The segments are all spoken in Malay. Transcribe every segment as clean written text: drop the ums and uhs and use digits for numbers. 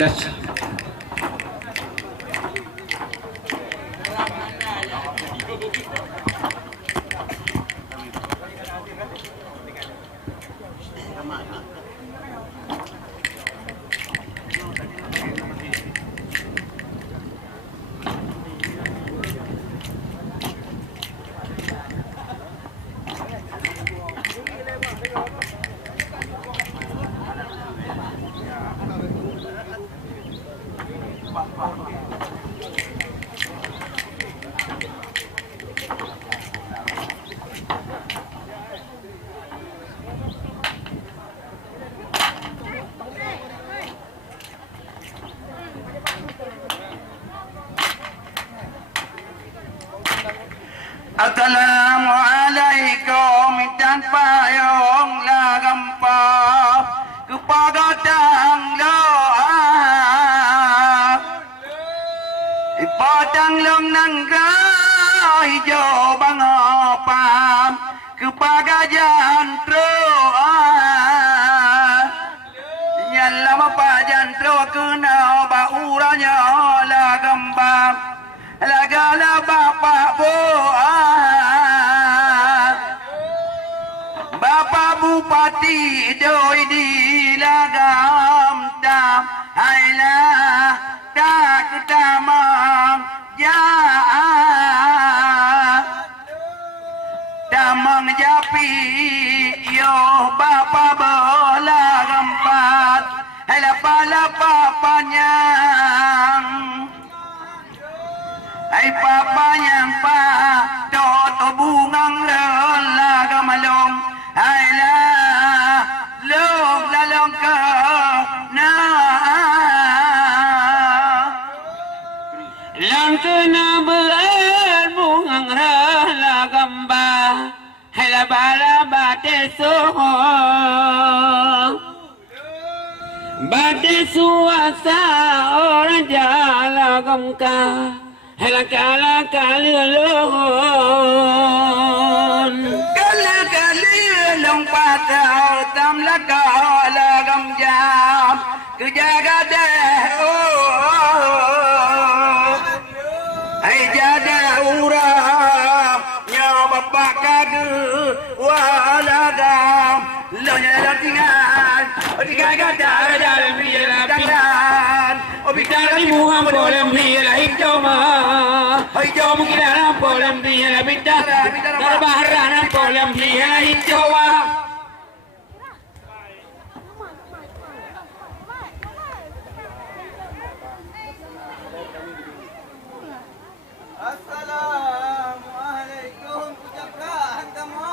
Tes. Assalamualaikum dan payung lagampa kepada tang doa padang lom nangga hijau bangapa kepada jantro nyala apa jantro kena bauranya lagamba lagala bapak boa Bapak Bupati doi di lagam tam ailah tak tamang ya tamang japi yo Bapak bola gampat ailah pala papanyang ai papanyang pa toto bungang lagam malong ailah long lalong ke na Lang kena berbungang rala gamba Hela bala bate soho Bate suasa orang jala gamka Hela kala kalilon long patau tam laka lagam jam kejaga deh ai jada urang nyawa bapak kadu walagam lo nyala tinggal digaga dalam biar dan Bitara Muhammad boleh bila hijau mah hijau mungkin dalam boleh bila bitara terbaharan boleh bila hijau mah Assalamualaikum ucapkan kamu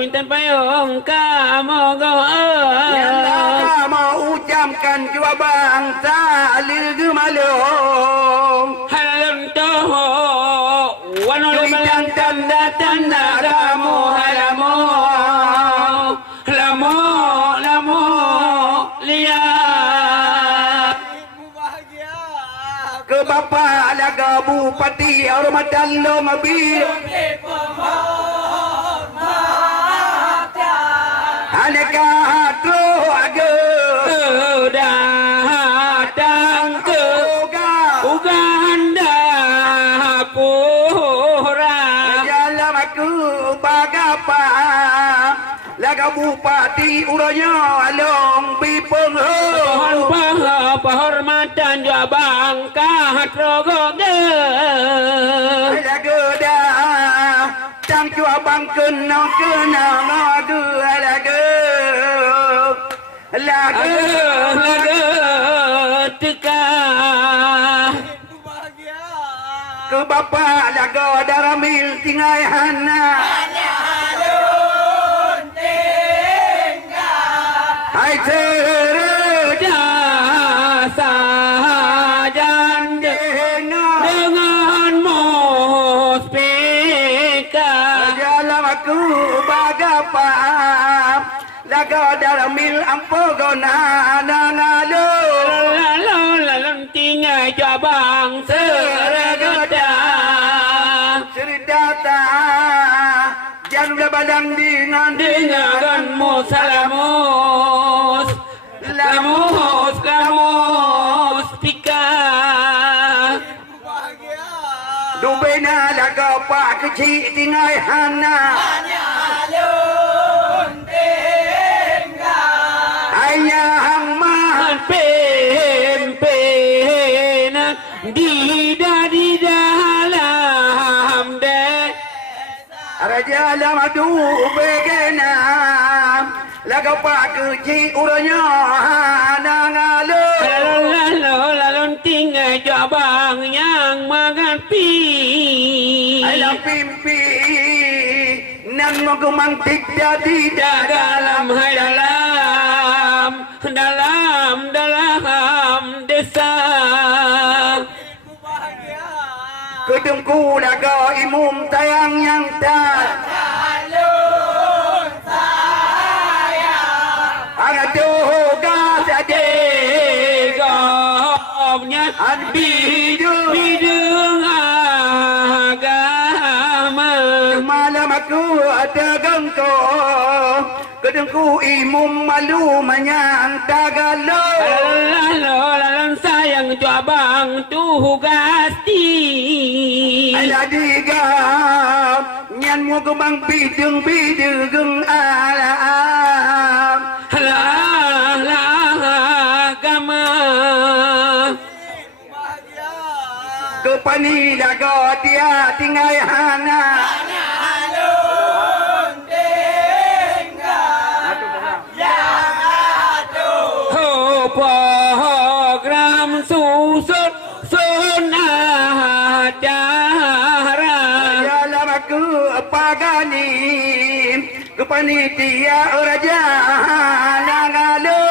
minta payung kamu mau ucapkan jua bangsa lilgu malung halam toho wanol malang tanda tanda kamu halamu lamu lamu lihat ke bapa laga bupati Ramadan lo mabil Aneka keluarga datang ke Uganda pura dalam aku bagapa laga bupati uranya along bipeng penghormatan jua bangka trogoge laga dah tang cua bangken no kena ngadu laga laga laga teka ke bapa laga daramil tingai hana hai sereda sajan dengan muspika dalam aku bagapa laga daramil ampogona nangalo lalang tinggai cabang serageda Seridata Jangan badang dengan denganmu salamus lamus lamus pika Dubena laga pak kecil tingai hana Hanya hang mah pempenak di dalam dek Raja lamadu begena Laga pak kecil uranya hana ngalo lalu tinggal cabang yang makan pi Alam pimpi Nan magumang tidak dalam hai dalam desa Kedengku laga imum tayang yang tak Anak doga saja degapnya bidung agama Malam aku ada gengko Kedengku imum malu menyang tagalo lalu sayang cabang tugas ti Ala diga Nyan mu kemang bidung alam agama Kepani laga dia tinggal hana program susut sunah acara dalam aku pagani kepanitia raja nangalo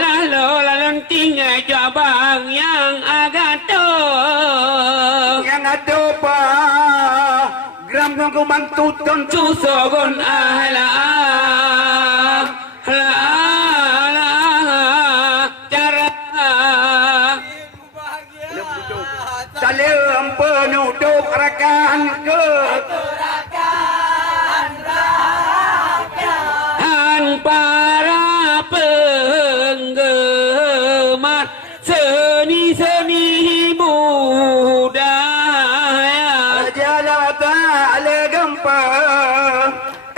lalu tinggal cabang yang agak yang ada pa gram kau mantutun susogon ahla cara Salam penduduk rakan ke para penggemar seni-seni budaya Jala ta'ala gempa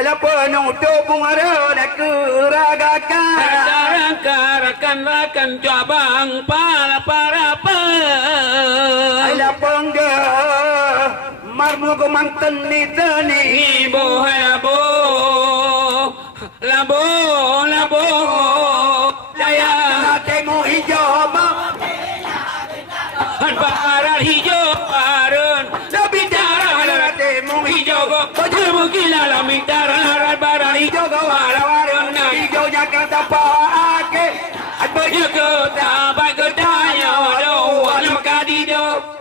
La penduduk pengara nak keragakan rakan cabang para Ala pengga Marmu kumang teni ibu labo Saya temu hijau para hijau parun Lebih darah temu hijau Temu gila la mintara para hijau warun Hijau Jakarta paake Aku tak baik kedaya do alam kadido